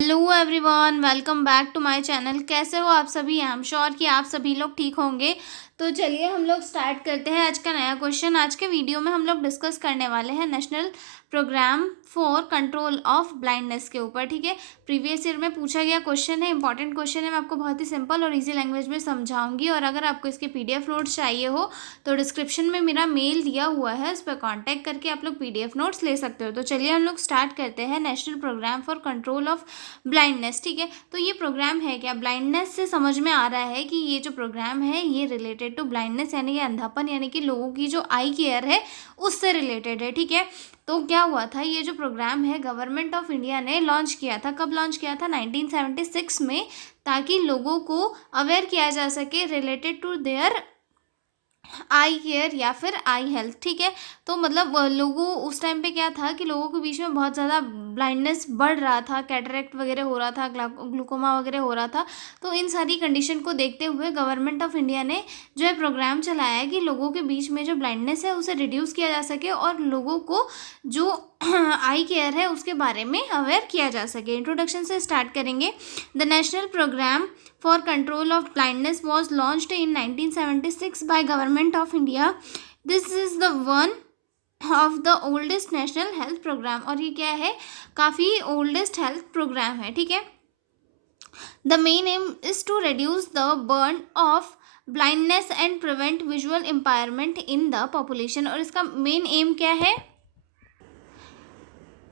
Hello everyone, welcome back to my channel. कैसे हो आप सभी? आई एम श्योर कि आप सभी लोग ठीक होंगे। तो चलिए हम लोग स्टार्ट करते हैं आज का नया क्वेश्चन। आज के वीडियो में हम लोग डिस्कस करने वाले हैं national programme for control of blindness के ऊपर। ठीक है, प्रीवियस ईयर में पूछा गया क्वेश्चन है, इंपॉर्टेंट क्वेश्चन है। मैं आपको बहुत ही सिंपल और इजी लैंग्वेज में समझाऊंगी। और अगर आपको इसके पीडीएफ नोट्स चाहिए हो तो डिस्क्रिप्शन में मेरा मेल दिया हुआ है, उस पर कॉन्टैक्ट करके आप लोग पीडीएफ नोट्स ले सकते हो। तो चलिए हम लोग स्टार्ट करते हैं। National programme for control of blindness. ठीक है, तो ये प्रोग्राम है क्या? ब्लाइंडनेस से समझ में आ रहा है कि ये जो प्रोग्राम है ये रिलेटेड टू ब्लाइंडनेस यानी कि अंधापन, यानी कि लोगों की जो आई केयर है उससे रिलेटेड है। ठीक है, तो क्या हुआ था, ये जो प्रोग्राम है गवर्नमेंट ऑफ इंडिया ने लॉन्च किया था। कब लॉन्च किया था? 1976 में, ताकि लोगों को अवेयर किया जा सके related to their eye care या फिर आई हेल्थ। ठीक है, तो मतलब लोगों उस टाइम पे क्या था कि लोगों के बीच में बहुत ज़्यादा ब्लाइंडनेस बढ़ रहा था, कैटरेक्ट वगैरह हो रहा था, ग्लूकोमा वगैरह हो रहा था। तो इन सारी कंडीशन को देखते हुए गवर्नमेंट ऑफ इंडिया ने जो है प्रोग्राम चलाया है कि लोगों के बीच में जो ब्लाइंडनेस है उसे रिड्यूस किया जा सके और लोगों को जो आई केयर है उसके बारे में अवेयर किया जा सके। इंट्रोडक्शन से स्टार्ट करेंगे। The national programme for control of blindness was launched in 1976 by government of India. This is the one of the oldest national health program। और ये क्या है? काफ़ी oldest health program है। ठीक है, the main aim is to reduce the burden of blindness and prevent visual impairment in the population। और इसका मेन एम क्या है?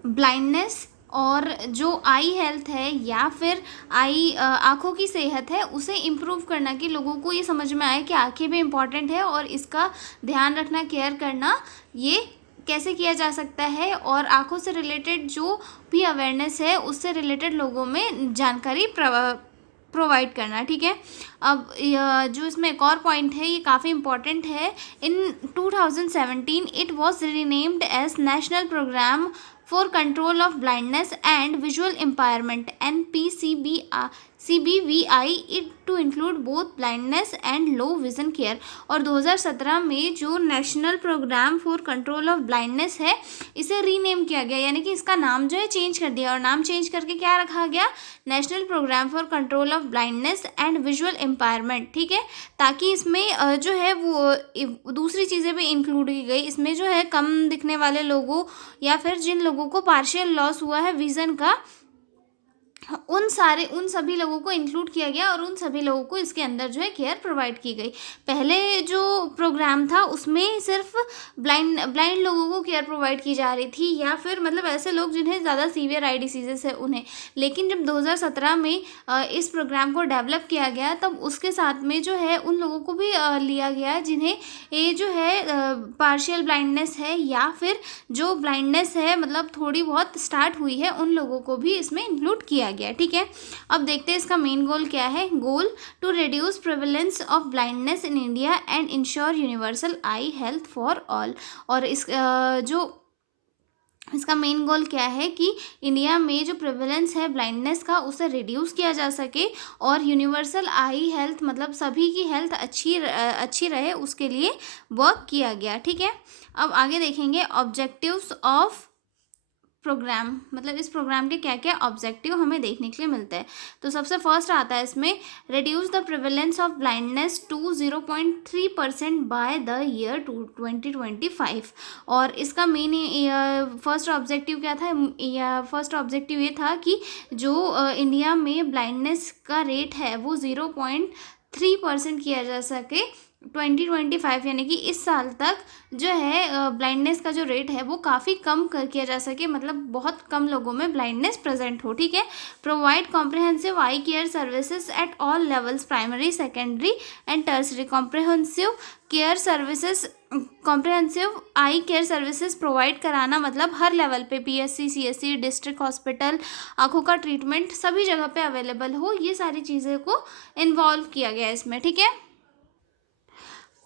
ब्लाइंडनेस और जो आई हेल्थ है या फिर आई आँखों की सेहत है उसे इम्प्रूव करना, कि लोगों को ये समझ में आए कि आँखें भी इम्पॉर्टेंट है और इसका ध्यान रखना, केयर करना ये कैसे किया जा सकता है। और आँखों से रिलेटेड जो भी अवेयरनेस है उससे रिलेटेड लोगों में जानकारी प्रोवाइड करना। ठीक है, अब जो इसमें एक और पॉइंट है ये काफ़ी इंपॉर्टेंट है। In 2017 it was renamed as national programme for control of blindness and visual impairment CBVI it to include both blindness and low vision care. और 2017 में जो national programme for control of blindness है इसे rename किया गया, यानी कि इसका नाम जो है चेंज कर दिया। और नाम चेंज करके क्या रखा गया? National programme for control of blindness and visual impairment. ठीक है, ताकि इसमें जो है वो दूसरी चीज़ें भी इंक्लूड की गई। इसमें जो है कम दिखने वाले लोगों या फिर जिन लोगों को पार्शियल लॉस हुआ है विज़न का, उन सभी लोगों को इंक्लूड किया गया और उन सभी लोगों को इसके अंदर जो है केयर प्रोवाइड की गई। पहले जो प्रोग्राम था उसमें सिर्फ ब्लाइंड लोगों को केयर प्रोवाइड की जा रही थी, या फिर मतलब ऐसे लोग जिन्हें ज़्यादा सीवियर आई डिसीजेस है उन्हें। लेकिन जब 2017 में इस प्रोग्राम को डेवलप किया गया तब उसके साथ में जो है उन लोगों को भी लिया गया जिन्हें ये जो है पार्शियल ब्लाइंडनेस है या फिर जो ब्लाइंडनेस है मतलब थोड़ी बहुत स्टार्ट हुई है, उन लोगों को भी इसमें इंक्लूड किया गया। ठीक है, अब देखते हैं इसका मेन गोल क्या है। Goal to reduce prevalence of blindness in India and ensure universal eye health for all. और जो इसका मेन गोल क्या है कि इंडिया में जो प्रेवलेंस है ब्लाइंडनेस का उसे रिड्यूस किया जा सके और यूनिवर्सल आई हेल्थ मतलब सभी की हेल्थ अच्छी रहे उसके लिए वर्क किया गया। ठीक है, अब आगे देखेंगे ऑब्जेक्टिव्स ऑफ प्रोग्राम, मतलब इस प्रोग्राम के क्या क्या ऑब्जेक्टिव हमें देखने के लिए मिलते हैं। तो सबसे फर्स्ट आता है इसमें reduce the prevalence of blindness to 0.3% by the year 2025। और इसका मेन फर्स्ट ऑब्जेक्टिव क्या था? फर्स्ट ऑब्जेक्टिव ये था कि जो इंडिया में ब्लाइंडनेस का रेट है वो 0.3% किया जा सके 2025, यानी कि इस साल तक जो है ब्लाइंडनेस का जो रेट है वो काफ़ी कम कर किया जा सके, मतलब बहुत कम लोगों में ब्लाइंडनेस प्रेजेंट हो। ठीक है, provide comprehensive I care services at all levels, primary, secondary and tertiary. Comprehensive care services, comprehensive I care services provide कराना मतलब हर लेवल पे, PSC, CSC, डिस्ट्रिक्ट हॉस्पिटल, आँखों का ट्रीटमेंट सभी जगह पे अवेलेबल हो, ये सारी चीज़ें को इन्वॉल्व किया गया इसमें। ठीक है,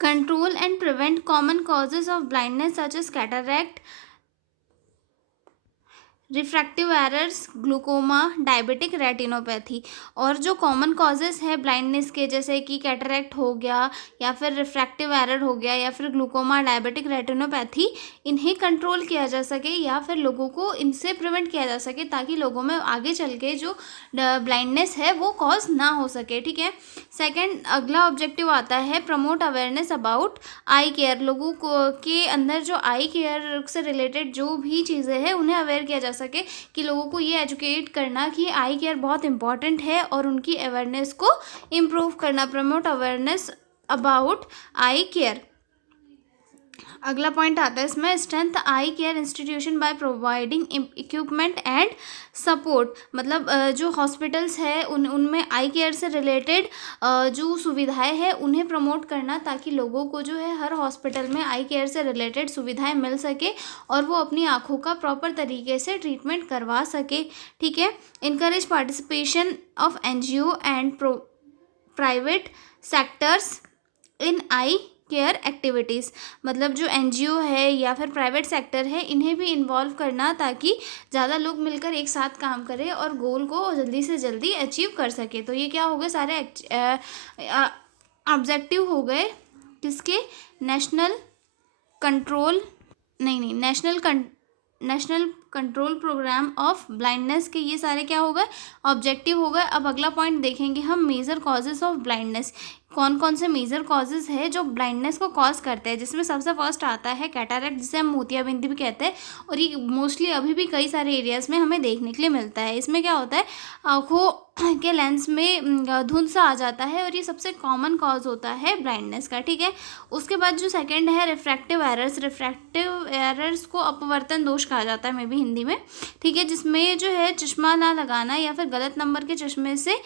control and prevent common causes of blindness such as cataract, refractive errors, glaucoma, diabetic retinopathy. और जो कॉमन कॉजेज़ है ब्लाइंडनेस के, जैसे कि कैटरैक्ट हो गया या फिर रिफ्रैक्टिव एरर हो गया या फिर ग्लूकोमा, डायबिटिक रेटिनोपैथी, इन्हें कंट्रोल किया जा सके या फिर लोगों को इनसे प्रिवेंट किया जा सके ताकि लोगों में आगे चल के जो ब्लाइंडनेस है वो कॉज ना हो सके, ठीक है। सेकंड, अगला ऑब्जेक्टिव आता है promote awareness about I care. लोगों को के अंदर जो आई केयर से रिलेटेड जो भी चीज़ें हैं उन्हें अवेयर किया जा सके, कि लोगों को ये एजुकेट करना कि आई केयर बहुत इंपॉर्टेंट है और उनकी अवेयरनेस को इम्प्रूव करना। Promote awareness about I care. अगला पॉइंट आता है इसमें, strength I care institution by providing equipment and support. मतलब जो हॉस्पिटल्स है उनमें आई केयर से रिलेटेड जो सुविधाएं हैं उन्हें प्रमोट करना, ताकि लोगों को जो है हर हॉस्पिटल में आई केयर से रिलेटेड सुविधाएं मिल सके और वो अपनी आँखों का प्रॉपर तरीके से ट्रीटमेंट करवा सके, ठीक है। Encourage participation of NGO and private sectors in I care activities. मतलब जो एनजीओ है या फिर प्राइवेट सेक्टर है इन्हें भी इन्वॉल्व करना, ताकि ज़्यादा लोग मिलकर एक साथ काम करें और गोल को जल्दी से जल्दी अचीव कर सके। तो ये क्या हो गए, सारे ऑब्जेक्टिव हो गए किसके, नेशनल कंट्रोल नहीं national control programme of blindness के, ये सारे क्या हो गए, ऑब्जेक्टिव हो गए। अब अगला पॉइंट देखेंगे हम, मेजर कॉजेज ऑफ ब्लाइंडनेस। कौन कौन से मेजर कॉजेज है जो ब्लाइंडनेस को कॉज करते हैं, जिसमें सबसे फर्स्ट आता है कैटरैक्ट, जिसे हम मोतियाबिंद भी कहते हैं, और ये मोस्टली अभी भी कई सारे एरियाज़ में हमें देखने के लिए मिलता है। इसमें क्या होता है, आँखों के लेंस में धुंध सा आ जाता है और ये सबसे कॉमन कॉज होता है ब्लाइंडनेस का, ठीक है। उसके बाद जो सेकंड है रिफ्रैक्टिव एरर्स। रिफ्रैक्टिव एरर्स को अपवर्तन दोष कहा जाता है, मे भी हिंदी में, ठीक है, जिसमें जो है चश्मा ना लगाना या फिर गलत नंबर के चश्मे से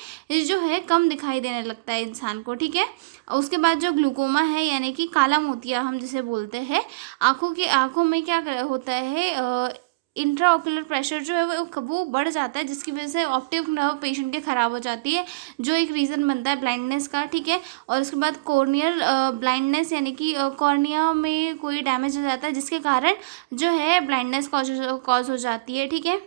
जो है कम दिखाई देने लगता है इंसान को, ठीक है। उसके बाद जो ग्लूकोमा है यानी कि काला मोतिया हम जिसे बोलते हैं, आँखों में क्या होता है, इंट्राओकुलर प्रेशर जो है वो बढ़ जाता है, जिसकी वजह से ऑप्टिक नर्व पेशेंट के ख़राब हो जाती है, जो एक रीज़न बनता है ब्लाइंडनेस का, ठीक है। और उसके बाद कॉर्नियल ब्लाइंडनेस यानी कि कॉर्निया में कोई डैमेज हो जाता है, जिसके कारण जो है ब्लाइंडनेस कॉज हो जाती है, ठीक है।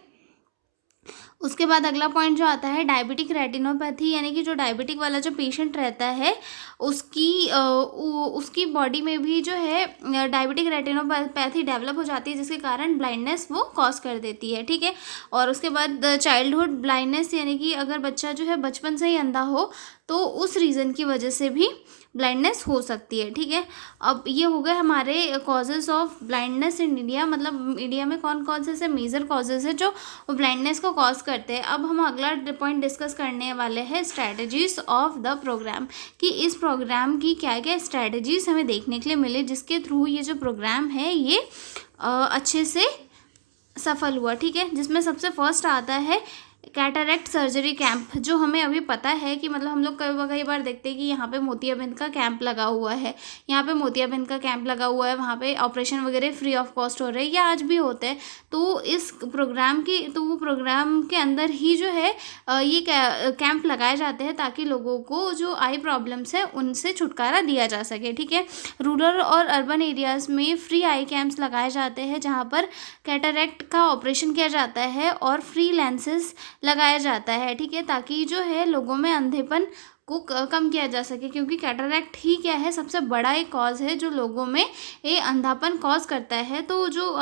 उसके बाद अगला पॉइंट जो आता है डायबिटिक रेटिनोपैथी, यानी कि जो डायबिटिक वाला जो पेशेंट रहता है उसकी बॉडी में भी जो है डायबिटिक रेटिनोपैथी डेवलप हो जाती है, जिसके कारण ब्लाइंडनेस वो कॉज कर देती है, ठीक है। और उसके बाद चाइल्डहुड ब्लाइंडनेस, यानी कि अगर बच्चा जो है बचपन से ही अंधा हो तो उस रीज़न की वजह से भी ब्लाइंडनेस हो सकती है, ठीक है। अब ये हो गए हमारे causes of blindness in India. मतलब इंडिया में कौन कौन से ऐसे मेजर कॉजेज़ है जो ब्लाइंडनेस को कॉज करते हैं। अब हम अगला पॉइंट डिस्कस करने वाले हैं स्ट्रैटेजीज ऑफ द प्रोग्राम, कि इस प्रोग्राम की क्या क्या स्ट्रैटेजीज हमें देखने के लिए मिले, जिसके थ्रू ये जो प्रोग्राम है ये अच्छे से सफल हुआ, ठीक है। जिसमें सबसे फर्स्ट आता है कैटरैक्ट सर्जरी कैंप, जो हमें अभी पता है कि मतलब हम लोग कई बार देखते हैं कि यहाँ पे मोतियाबिंद का कैंप लगा हुआ है, यहाँ पे मोतियाबिंद का कैंप लगा हुआ है, वहाँ पे ऑपरेशन वगैरह फ्री ऑफ कॉस्ट हो रहे हैं या आज भी होते हैं। तो वो प्रोग्राम के अंदर ही जो है ये कैंप लगाए जाते हैं, ताकि लोगों को जो आई प्रॉब्लम्स है उनसे छुटकारा दिया जा सके, ठीक है। रूरल और अर्बन एरियाज़ में फ्री आई कैंप्स लगाए जाते हैं, जहाँ पर कैटरैक्ट का ऑपरेशन किया जाता है और फ्री लेंसेज लगाया जाता है, ठीक है, ताकि जो है लोगों में अंधेपन को कम किया जा सके, क्योंकि कैटरैक्ट ही क्या है, सबसे बड़ा एक कॉज है जो लोगों में ये अंधापन कॉज करता है। तो जो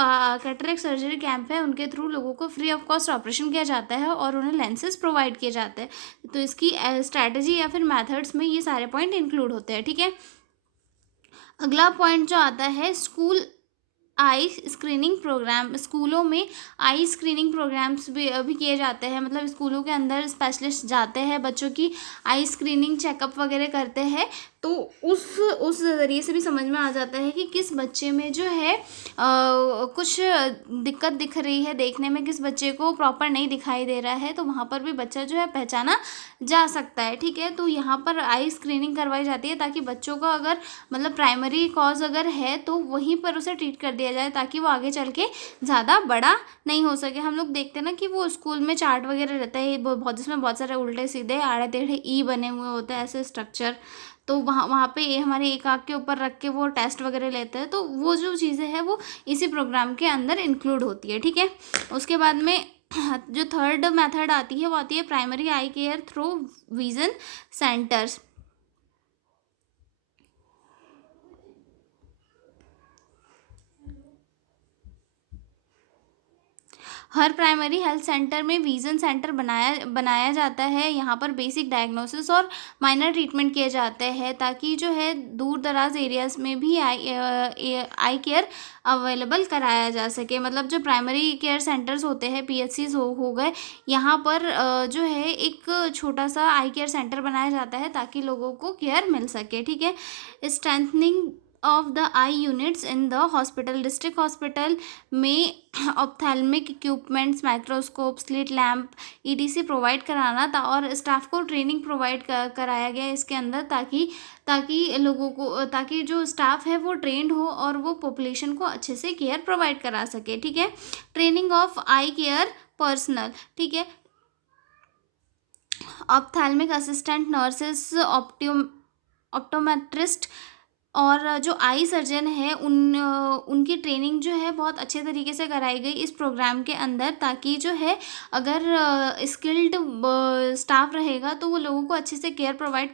कैटरैक्ट सर्जरी कैंप है उनके थ्रू लोगों को फ्री ऑफ कॉस्ट ऑपरेशन किया जाता है और उन्हें लेंसेज प्रोवाइड किए जाते हैं। तो इसकी स्ट्रैटेजी या फिर मेथड्स में ये सारे पॉइंट इंक्लूड होते हैं, ठीक है। अगला पॉइंट जो आता है स्कूल आई स्क्रीनिंग प्रोग्राम। स्कूलों में आई स्क्रीनिंग प्रोग्राम्स भी किए जाते हैं। मतलब स्कूलों के अंदर स्पेशलिस्ट जाते हैं, बच्चों की आई स्क्रीनिंग चेकअप वगैरह करते हैं, तो उस ज़रिए से भी समझ में आ जाता है कि किस बच्चे में जो है कुछ दिक्कत दिख रही है देखने में, किस बच्चे को प्रॉपर नहीं दिखाई दे रहा है, तो वहाँ पर भी बच्चा जो है पहचाना जा सकता है, ठीक है। तो यहाँ पर आई स्क्रीनिंग करवाई जाती है, ताकि बच्चों का अगर मतलब प्राइमरी कॉज अगर है तो वहीं पर उसे ट्रीट कर दिया जाए, ताकि वो आगे चल के ज़्यादा बड़ा नहीं हो सके। हम लोग देखते हैं ना कि वो स्कूल में चार्ट वगैरह रहता है बहुत, जिसमें बहुत सारे उल्टे सीधे आड़े टेढ़े ई बने हुए होते हैं ऐसे स्ट्रक्चर, तो वहाँ पे ये हमारे एक आँख के ऊपर रख के वो टेस्ट वगैरह लेते हैं, तो वो जो चीज़ें हैं वो इसी प्रोग्राम के अंदर इंक्लूड होती है, ठीक है। उसके बाद में जो थर्ड मेथड आती है वो आती है प्राइमरी आई केयर थ्रू विजन सेंटर्स। हर प्राइमरी हेल्थ सेंटर में विजन सेंटर बनाया बनाया जाता है। यहाँ पर बेसिक डायग्नोसिस और माइनर ट्रीटमेंट किए जाते हैं ताकि जो है दूर दराज एरियाज में भी आई केयर अवेलेबल कराया जा सके। मतलब जो प्राइमरी केयर सेंटर्स होते हैं, पीएचसीज हो गए, यहाँ पर जो है एक छोटा सा आई केयर सेंटर बनाया जाता है ताकि लोगों को केयर मिल सके। ठीक है। Strengthening of the eye units in the hospital. District hospital में ophthalmic equipments, microscope, slit lamp ETC provide कराना था और स्टाफ को ट्रेनिंग प्रोवाइड कराया गया इसके अंदर ताकि ताकि लोगों को ताकि जो स्टाफ है वो ट्रेंड हो और वो पॉपुलेशन को अच्छे से केयर प्रोवाइड करा सके। ठीक है। Training of I care personal. ठीक है। ऑप्थेल्मिक असिस्टेंट, नर्सेस, ऑप्टोमेट्रिस्ट और जो आई सर्जन है उनकी ट्रेनिंग जो है बहुत अच्छे तरीके से कराई गई इस प्रोग्राम के अंदर ताकि जो है अगर स्किल्ड स्टाफ रहेगा तो वो लोगों को अच्छे से केयर प्रोवाइड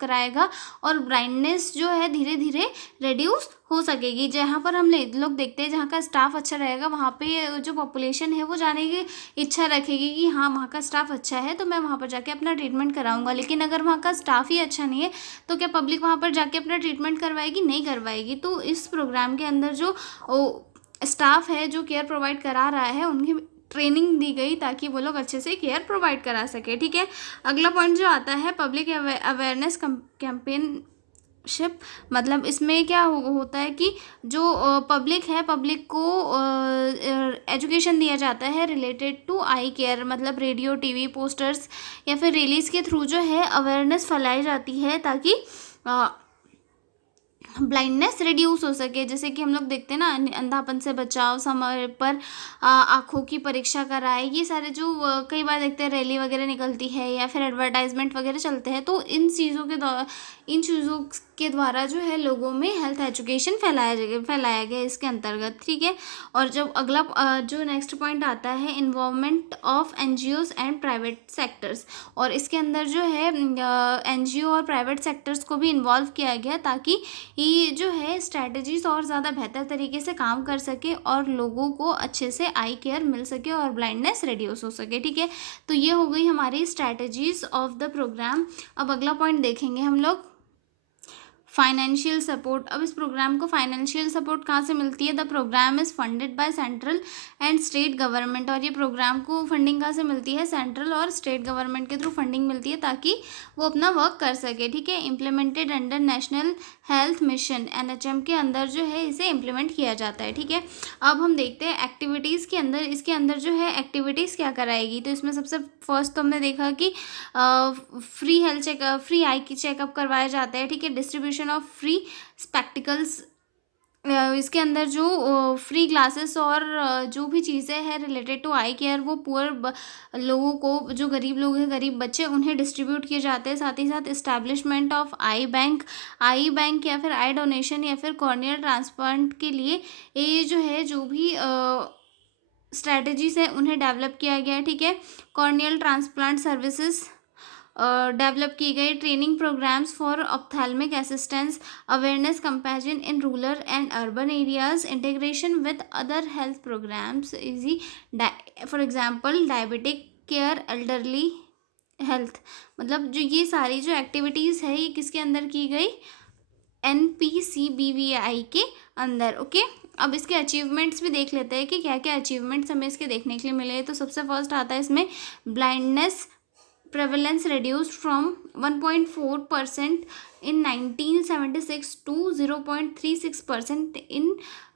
कराएगा और ब्लाइंडनेस जो है धीरे धीरे रिड्यूस हो सकेगी। जहाँ पर हम लोग देखते हैं जहाँ का स्टाफ अच्छा रहेगा वहाँ पे जो पॉपुलेशन है वो जाने की इच्छा रखेगी कि हाँ वहाँ का स्टाफ अच्छा है तो मैं वहाँ पर जाके अपना ट्रीटमेंट कराऊंगा। लेकिन अगर वहाँ का स्टाफ ही अच्छा नहीं है तो क्या पब्लिक वहाँ पर जाके अपना ट्रीटमेंट करवाएगी? नहीं करवाएगी। तो इस प्रोग्राम के अंदर जो स्टाफ है जो केयर प्रोवाइड करा रहा है उनकी ट्रेनिंग दी गई ताकि वो लोग अच्छे से केयर प्रोवाइड करा सके। ठीक है। अगला पॉइंट जो आता है पब्लिक अवेयरनेस कैंपेन शिप। मतलब इसमें क्या होता है कि जो पब्लिक है, पब्लिक को एजुकेशन दिया जाता है रिलेटेड टू आई केयर। मतलब रेडियो, टीवी, पोस्टर्स या फिर रिलीज के थ्रू जो है अवेयरनेस फैलाई जाती है ताकि ब्लाइंडनेस रिड्यूस हो सके। जैसे कि हम लोग देखते हैं ना, अंधापन से बचाव, समय पर आँखों की परीक्षा कराए, ये सारे जो कई बार देखते हैं रैली वगैरह निकलती है या फिर एडवर्टाइजमेंट वगैरह चलते हैं तो इन चीज़ों के द्वारा जो है लोगों में हेल्थ एजुकेशन फैलाया गया इसके अंतर्गत। ठीक है। और जब अगला जो नेक्स्ट पॉइंट आता है involvement of NGOs and private sectors. और इसके अंदर जो है एनजीओ और प्राइवेट सेक्टर्स को भी इन्वॉल्व किया गया ताकि ये जो है स्ट्रैटेजीज और ज़्यादा बेहतर तरीके से काम कर सके और लोगों को अच्छे से आई केयर मिल सके और ब्लाइंडनेस रिड्यूस हो सके। ठीक है। तो ये हो गई हमारी स्ट्रैटेजीज ऑफ द प्रोग्राम। अब अगला पॉइंट देखेंगे हम लोग फाइनेंशियल सपोर्ट। अब इस प्रोग्राम को फाइनेंशियल सपोर्ट कहाँ से मिलती है? The programme is funded by central and state government. और ये प्रोग्राम को फंडिंग कहाँ से मिलती है? सेंट्रल और स्टेट गवर्नमेंट के थ्रू फंडिंग मिलती है ताकि वो अपना वर्क कर सके। ठीक है। Implemented under national health mission NHM के अंदर जो है इसे इम्प्लीमेंट किया जाता है। ठीक है। अब हम देखते हैं एक्टिविटीज़ के अंदर, इसके अंदर जो है एक्टिविटीज़ क्या कराएगी। तो इसमें सबसे फर्स्ट तो हमने देखा कि फ्री हेल्थ चेकअप, फ्री आई की चेकअप करवाया जाता है। ठीक है। डिस्ट्रीब्यूशन ऑफ फ्री स्पेक्टिकल्स, इसके अंदर जो फ्री ग्लासेस और जो भी चीज़ें हैं रिलेटेड टू आई केयर वो पुअर लोगों को, जो गरीब लोग हैं, गरीब बच्चे, उन्हें डिस्ट्रीब्यूट किए जाते हैं। साथ ही साथ इस्टेब्लिशमेंट ऑफ आई बैंक या फिर आई डोनेशन या फिर कॉर्नियल ट्रांसप्लांट के लिए ये जो है जो भी स्ट्रैटेजीज है उन्हें डेवलप किया गया है। ठीक है। कॉर्नियल ट्रांसप्लांट सर्विसेज डेवलप की गई। Training programmes for ophthalmic assistance, awareness campaign in rural and urban areas, integration with other health programmes EG, for example diabetic care, elderly health. मतलब जो ये सारी जो एक्टिविटीज़ है ये किसके अंदर की गई? NPCBVI के अंदर। ओके। अब इसके अचीवमेंट्स भी देख लेते हैं कि क्या क्या अचीवमेंट्स हमें इसके देखने के लिए मिले। तो सबसे फर्स्ट आता है इसमें blindness prevalence reduced from 1.4% in 1976 to 0.36% in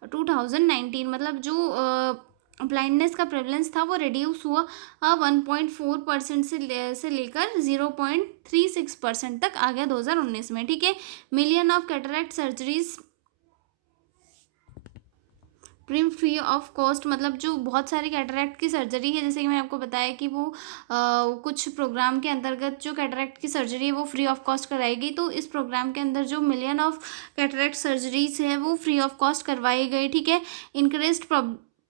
2019। मतलब जो ब्लाइंडनेस का प्रेवलेंस था वो रिड्यूस हुआ 1.4% से लेकर 0.36% तक आ गया 2019 में। ठीक है। Million of cataract surgeries prim free of cost. मतलब जो बहुत सारी कैटरैक्ट की सर्जरी है, जैसे कि मैंने आपको बताया कि वो कुछ प्रोग्राम के अंतर्गत जो कैटरैक्ट की सर्जरी है वो फ्री ऑफ कॉस्ट कराएगी। तो इस प्रोग्राम के अंदर जो मिलियन ऑफ कैटरैक्ट सर्जरीज है वो फ्री ऑफ कॉस्ट करवाई गई। ठीक है। Increased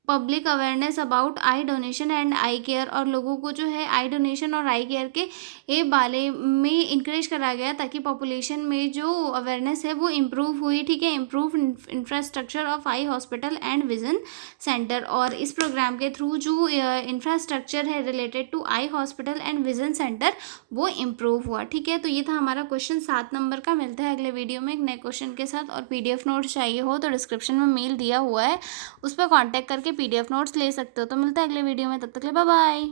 public awareness about I donation and I care, और लोगों को जो है आई डोनेशन और आई केयर के ये बारे में इंकरेज करा गया ताकि पॉपुलेशन में जो अवेयरनेस है वो इम्प्रूव हुई, ठीक है। Improve infrastructure of eye hospital and vision centre, और इस प्रोग्राम के थ्रू जो इंफ्रास्ट्रक्चर है related to eye hospital and vision centre वो इम्प्रूव हुआ, ठीक है। तो ये था हमारा क्वेश्चन 7 नंबर का। मिलता है अगले वीडियो में एक नए क्वेश्चन के साथ, और पीडीएफ नोट्स चाहिए हो तो डिस्क्रिप्शन में मेल दिया हुआ है, उस पर कांटेक्ट करके पीडीएफ नोट्स ले सकते हो। तो मिलता है अगले वीडियो में, तब तक के लिए बाय बाय।